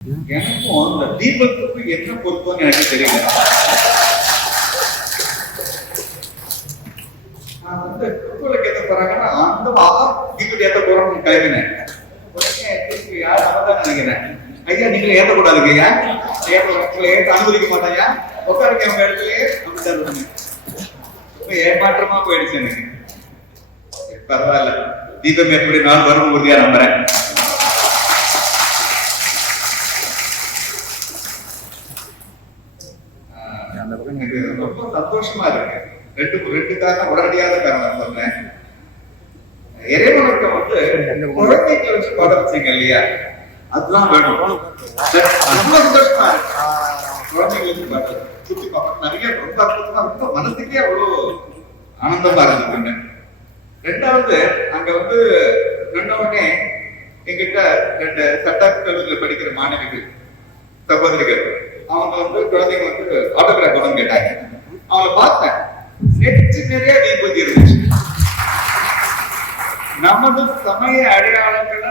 எனக்கும் அந்த தீபத்துக்கும் என்ன பொருத்தம்னு எனக்கு தெரியல. நான் வந்து குருகுலுக்கு ஏற்ற போறாங்கன்னா அந்த தீபத்தை ஏற்ற போறோம்னு கிளம்பினேன். உடனே யார் நம்மதான் நினைக்கிறேன், ஐயா நீங்களே ஏற்றக்கூடாதுங்க, ஐயா ஏற்ற அனுமதிக்க மாட்டாயா, உட்காருங்க அவங்க இடத்துலயே அப்படிதான். ஏமாற்றமா போயிடுச்சு எனக்கு. பரவாயில்ல, தீபம் எப்படி நான் வரும் உறுதியா நம்புறேன். எனக்கு ரொம்ப சந்தோஷமா இருக்கு. ரெண்டு காரணம், உடனடியான காரணம் சொல்றேன். இறைவனுக்கு வந்து குழந்தைகளை வச்சு பாட வச்சீங்க இல்லையா, அதுதான் வேணும். அவ்வளவு சந்தோஷமா இருக்கு. குழந்தைகளை வச்சு பாட சுத்தி பார்க்க நிறைய ரொம்ப அற்புதமா, ரொம்ப மனசுக்கே அவ்வளவு ஆனந்தமா இருந்துச்சு. ரெண்டாவது, அங்க வந்து நின்னவுடனே எங்கிட்ட 2 சட்டக்கல்லூரியில் படிக்கிற மாணவிகள் சகோதரிகள், அவங்க வந்து குழந்தைங்க வந்து ஆட்டோகிராஃப் கொண்டு கேட்டாங்க. அவங்களை பார்த்தேன், நெச்சு நிறைய தீபதி இருந்துச்சு. நமது சமய அடையாளங்களை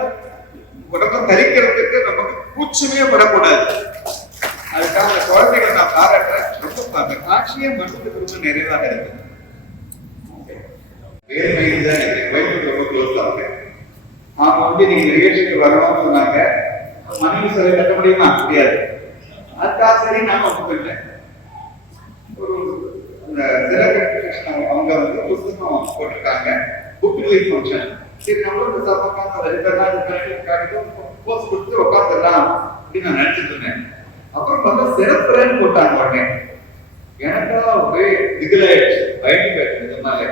உடம்ப தரிக்கிறதுக்கு நமக்கு கூச்சமே படக்கூடாது. அதுக்காக அந்த குழந்தைகளை நான் பாராட்டுறேன். ரொம்ப அந்த காட்சியே மனசுக்கு ரொம்ப நிறைவாக இருக்கு. அவங்க வந்து நீங்க நிகழ்ச்சிக்கு வரணும்னு சொன்னாங்க. மனைவி சொல்லி கட்ட முடியுமா? முடியாது. அதுக்காக சரி நான் ஒப்புக்கிட்டேன். ஒரு அவங்க வந்து புத்தகம் போட்டிருக்காங்க, புக் ரிலீஸ் ஃபங்க்ஷன். சரி நம்மளும் போஸ்ட் கொடுத்து உட்காந்துடலாம் அப்படின்னு நான் நினைச்சிட்டு இருந்தேன். அப்புறம் பார்த்தா சிறப்புறன்னு போட்டாங்க. உடனே எனக்கா ஒரே இதுல பயந்து இந்த மாதிரி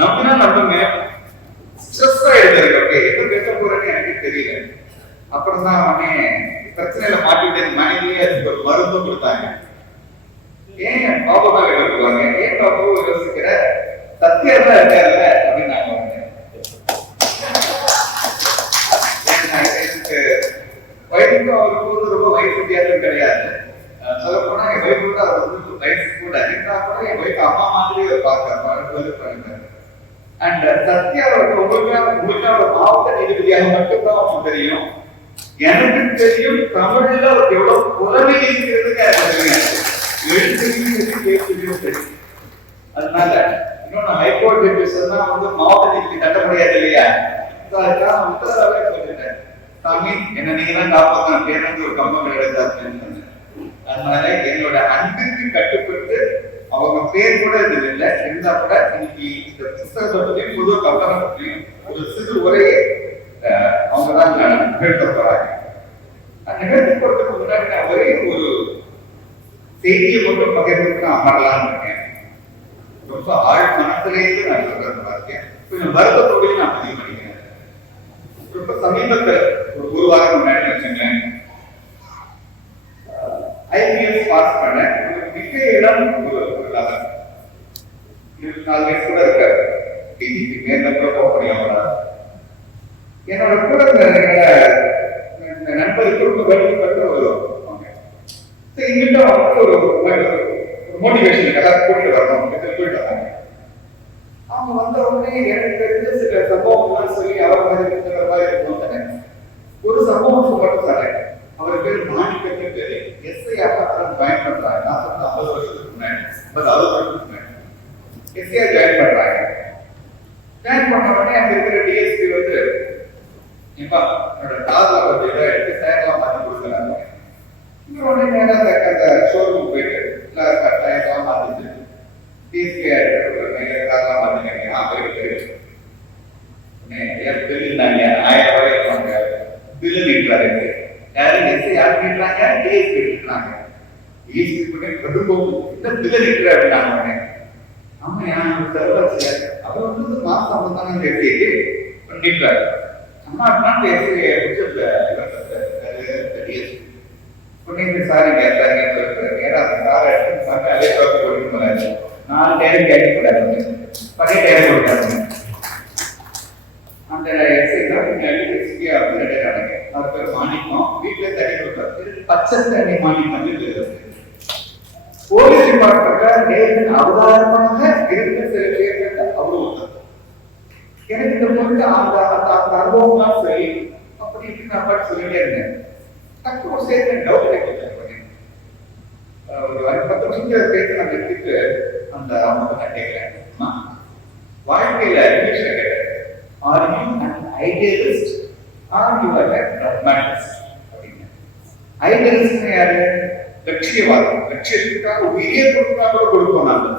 நம்பினா நம்புங்க, ஸ்ட்ரெஸ் ஆயிடுது. ஓகே, எது பேச போறேன்னு எனக்கு தெரியல. அப்புறம் தான் அவனே பிரச்சனையில மாட்டிட்டு மனைவியே அதுக்கு ஒரு மருந்தும் கொடுத்தாங்க. ஏன் பாபா கேட்டுருவாங்க, ஏன் பாபு யோசிக்கிற, சத்தியம் தான் இருக்காருல்ல அப்படின்னு நாங்க வயதுக்கும் அவருக்கு ரொம்ப வயசு வித்தியாசம் கிடையாது. சொல்ல போனா என் வயசு அவர் வந்து வயசு கூட இருந்தா கூட என் வயசு அம்மா மாதிரி பார்க்க. அண்ட் சத்யா உங்களுக்கு ஒரு மாவட்ட நீதிபதியாக மட்டும்தான் அவங்களுக்கு தெரியும். எனக்கு தெரியும் தமிழ்ல அவருக்கு எவ்வளவு புலமை இருக்கிறதுக்கு தெரியும். அதனால இன்னொன்னு ஹைகோர்ட் ஜட்ஜஸ் வந்து மாவட்ட நீதிபதி கட்ட முடியாது இல்லையா, அதுக்காக உத்தரவாவே சொல்லிட்டேன், சாமி என்ன நீங்க தான் காப்பாற்றணும் பேருந்து ஒரு கம்பெனி எடுத்தாரு. அதனால என்னோட அன்புக்கு கட்டுப்பட்டு அவங்க பேர் கூட இது இல்லை இருந்தா கூட இன்னைக்கு இந்த புத்தகத்தை பற்றியும் புது கம்பெனி பற்றியும் ஒரு சிறு உரையை அவங்கதான் நிகழ்த்த போறாங்க. நிகழ்த்தி போறதுக்கு முன்னாடி நான் ஒரே ஒரு செய்தியை மட்டும் பகிர்ந்து நான் அமரலான்னு இருக்கேன். ரொம்ப ஆழ் மனத்திலேயே நான் சொல்றது இருக்கேன். கொஞ்சம் வருத்தத்தோடய நான் பதிவு பண்ணிக்கிறேன். ரொம்ப சமீபத்தில் ஒரு வாரம் முன்னாடி வச்சுங்களேன், ஐபிஎஸ் பாஸ் பண்ண மிக இடம் ஒரு 24 வயசு கூட இருக்காரு. மேல கூட போக முடியாம என்னோட கூட நண்பருக்கு ரொம்ப வெளிப்பட்டு வருவாங்க. இங்கிட்ட ஒரு மோட்டிவேஷனுக்காக கூட்டிட்டு வரணும் போயிட்டு வராங்க. அவங்க வந்த உடனே எனக்கு தெரிஞ்ச சில சம்பவங்கள்லாம் சொல்லி அவர் மாதிரி இருக்கும். ஒரு சம்பவம் மட்டும் தரேன். அவர் பேர் மாணிக்கத்து பேரு. எஸ்ஐயாக பயன்படுறாங்க. நான் சொன்ன 50 வருஷத்துக்கு முன்னாடி 60 வருஷத்துக்கு முன்னாடி எஸ்ஐயா ஜாயின் பண்றாங்க. ஜாயின் பண்ண உடனே அங்க இருக்கிற டிஎஸ்பி வந்து இப்ப என்னோட காதல வந்து எடுத்து டயர்லாம் மாத்தி கொடுக்குறாங்க. இங்க உடனே நேரம் அந்த ஷோரூம் போயிட்டு டயர்லாம் மாத்திட்டு டிஎஸ்பி காதலாம் மாத்தினாங்க. பில்லுனாங்க 1000 ரூபாய் இருப்பாங்க. பில்லு நீட்டுறாரு. யாரு எஸ்ஐ யாரு நீட்டுறாங்க? டிஎஸ்பி நீட்டுறாங்க. டிஎஸ்பி கூட கடுப்போம் இந்த பில்லு நீட்டுற அப்படின்னாங்க. ஆமா நான் சர்வர் அவர் வந்து மாசம் சம்பந்தான எஸ்ஐக்கு நீட்டுறாரு. அம்மா நான் எஸ்ஐ முடிச்சதுல டிஎஸ்பி பொண்ணு சாரி கேட்டாங்க. நேரம் அந்த காரை எடுத்து பார்த்து அதே பார்த்து கொடுக்க போறாரு. 4 டயர் கேட்க கூடாது, 10 டயர் கொடுத்தாங்க. அந்த எஸ்ஐ அவர் பேர் மாணிக்கம். வீட்டுல தண்ணி கொடுத்தாரு, பச்சை தண்ணி மாணிக்கம். போலீஸ் டிபார்ட்மெண்ட் அவதாரமாக இருந்த சில பேர்கள் அவ்வளவு. எனக்கு இந்த பொருள் அந்த அனுபவம் தான் சொல்லி அப்படி நான் சொல்லிட்டே இருந்தேன். டக்கு ஒரு ஸ்டேட்மெண்ட் டவுட் ஒரு 10 நிமிஷம் பேசி நான் எடுத்துட்டு அந்த அவங்க நான் கேட்கிறேன், வாழ்க்கையில இங்கிலீஷ்ல கேட்டேன், are you an idealist R you are a pragmatist அப்படின்னு. ஐடியலிஸ்ட் யாரு? லட்சியவாதம். லட்சியத்துக்காக உயிரியே கொடுத்தா கூட கொடுப்போம். நாம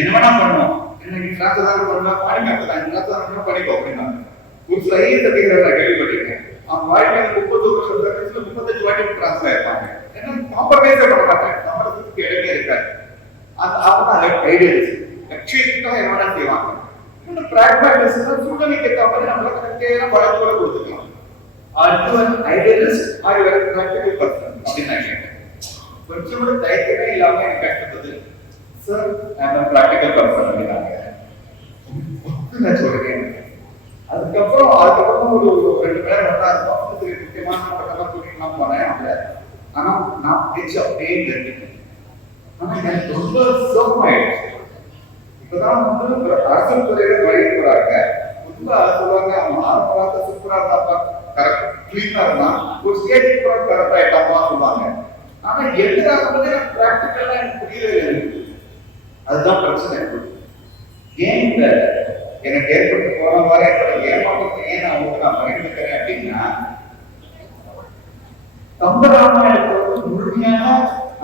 என்ன வேணா பண்ணோம், இன்னைக்கு கிளாஸ் தான் பண்ணலாம், பாடினாக்க தான் கிளாஸ் தான் படிப்போம் அப்படின்னா. ஒரு சில ஐயத்தை கேள்விப்பட்டிருக்கேன், அவன் வாழ்க்கையில 30 வருஷம் 35 வாட்டி டிரான்ஸ்ஃபர் ஆயிருப்பாங்க. ஏன்னா காம்ப்ரமைஸே பண்ண மாட்டாங்க, சம்பளத்துக்கு இடமே இருக்காது. அவங்க ஐடியலிஸ்ட், லட்சியத்துக்காக என்ன வேணா செய்வாங்க. இன்னொரு பிராக்மேட்டிஸ்ட்னா சூழ்நிலைக்கு ஏற்ற மாதிரி நம்மள கரெக்டான வளர்ச்சியோட கொடுத்துக்கலாம். அது idealist R you or practical person அப்படின்னு நான் கேட்டேன். கொஞ்சம் கூட தயக்கமே இல்லாம எனக்கு கேட்டது, sir I am practical person அப்படின்னாங்க. நான் சொல்றேன். அதுக்கப்புறம் ஒரு 2 மணி நேரம் வந்தாரு, முக்கியமான பட்டமா கூட்டிட்டு போனேன். ஆனா நான் பேச்சு அப்படியே தெரிஞ்சுட்டேன். ஆனா எனக்கு ரொம்ப சோகமாயிடுச்சு. இப்பதான் அரசு துறையில வழிபடுறாங்க. ரொம்ப சொல்லுவாங்க, அவன் ஆரம்ப சூப்பரா இருந்தாப்பா, கரெக்ட் கிளீனா இருந்தான், ஒரு ஸ்டேஜ் கரெக்ட் ஆயிட்டாப்பா சொல்லுவாங்க. ஆனா எதிராக எனக்கு பிராக்டிகலா எனக்கு புரியவே இல்லை. அதுதான் பிரச்சனை. ஏன் இந்த எனக்கு ஏற்பட்டு போன மாதிரி ஏமாற்றத்தை ஏன் நான் பகிர்ந்துக்கிறேன் அப்படின்னா, கம்பராமாயணத்தை முழுமையான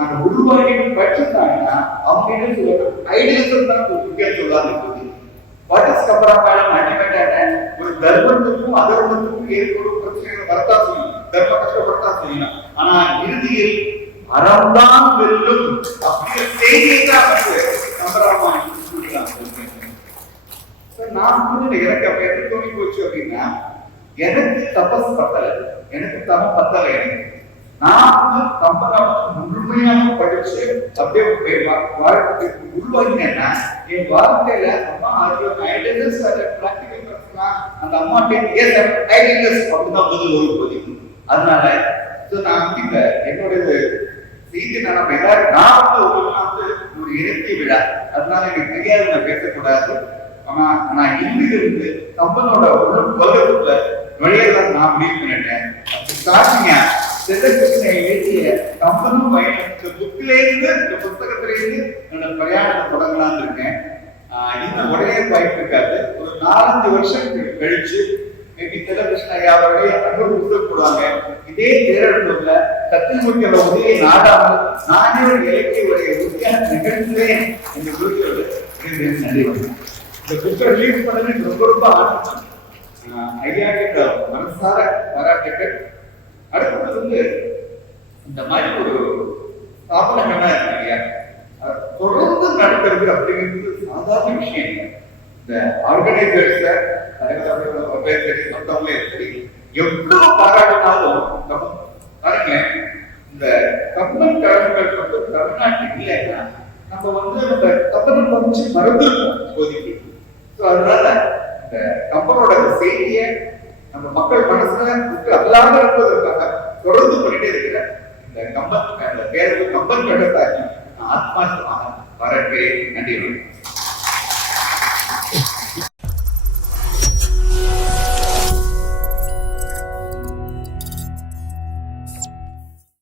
அந்த உருவாக்கிட்டு படிச்சிருந்தாங்கன்னா அவங்க என்ன சொல்லுவாங்க, ஐடியலிசம் தான் முக்கியம் சொல்லாது. What is Kambaramayanam? அல்டிமேட்டா ஒரு தர்மத்துக்கும் அதர்மத்துக்கும் ஏற்படும் பிரச்சனைகள் வரத்தான் செய்யும், தர்ம கஷ்டப்படத்தான் செய்யணும். ஆனா இறுதியில் அறம்தான் வெல்லும் அப்படிங்கிற செய்தியை தான் வந்து கம்பராமாயணம் நான் எனக்கு அப்ப எப்படி தோணி போச்சு அப்படின்னா, எனக்கு தபஸ் பத்தல, எனக்கு தம பத்தல. எனக்கு நான் கம்பராமாயணம் முழுமையாக படிச்சு அப்படியே உள்வாங்கினேன்னா என் வாழ்க்கையில அம்மா ஐடியலிஸ்ட் பிராக்டிகல் பர்சனா அந்த அம்மா ஐடியலிஸ்ட் அப்படிதான் பதில் போதிக்கும். அதனால நான் என்னுடைய செய்தி நான் எல்லாரும் நான் ஒரு இலக்கிய விழா, அதனால எனக்கு தெரியாது நான் பேசக்கூடாது. ஆனா நான் இங்கிருந்து கம்பனோட உலகத்துல நுழையதான் நான் முடிவு பண்ணிட்டேன். சாட்சிங்க எழுதிய கம்பனும் பயணிச்ச புக்கிலேருந்து இந்த புத்தகத்திலேருந்து என்னோட பிரயாணத்தை தொடங்கலான்னு இருக்கேன். இன்னும் உடனே வாய்ப்பு இருக்காது. ஒரு 4-5 வருஷம் கழிச்சு மேபி டெலிவிஷன் ஐயாவுடைய அன்பு புத்தகம் போடுவாங்க. இதே தேரடுல சத்தியமூர்த்தியோட உதவியை நாடாமல் நானே ஒரு இலக்கிய உதவியான நிகழ்ச்சியிலேன் என்ற குருக்களோடு நன்றி. இந்த புத்தகம் ரிலீஸ் பண்ணது ரொம்ப ஆனந்தம். ஐயாவுக்கு மனசார பாராட்டுகள். அடுத்தது வந்து இந்த மாதிரி ஒரு ஸ்தாபனங்கள்லாம் இருக்கு இல்லையா, தொடர்ந்து நடக்கிறது அப்படிங்கிறது சாதாரண விஷயம் இல்லை. இந்த ஆர்கனைசர்ஸ் மற்றவங்களே சரி, எவ்வளவு பாராட்டினாலும் பாருங்க, இந்த கம்பன் கழகங்கள் வந்து தமிழ்நாட்டுக்கு இல்லைன்னா நம்ம வந்து அந்த கம்பனை பறிச்சு மறந்துருக்கோம் இப்போதைக்கு. அதனால இந்த கம்பனோட செய்தியை நம்ம மக்கள் மனசுல அல்லாத இருப்பதற்காக தொடர்ந்து பண்ணிட்டே இருக்கிற இந்த கம்பன் பேருக்கு கம்பன் கழகத்தாக்கி ஆத்மார்த்தமாக வரவேற்கிறேன். நன்றி.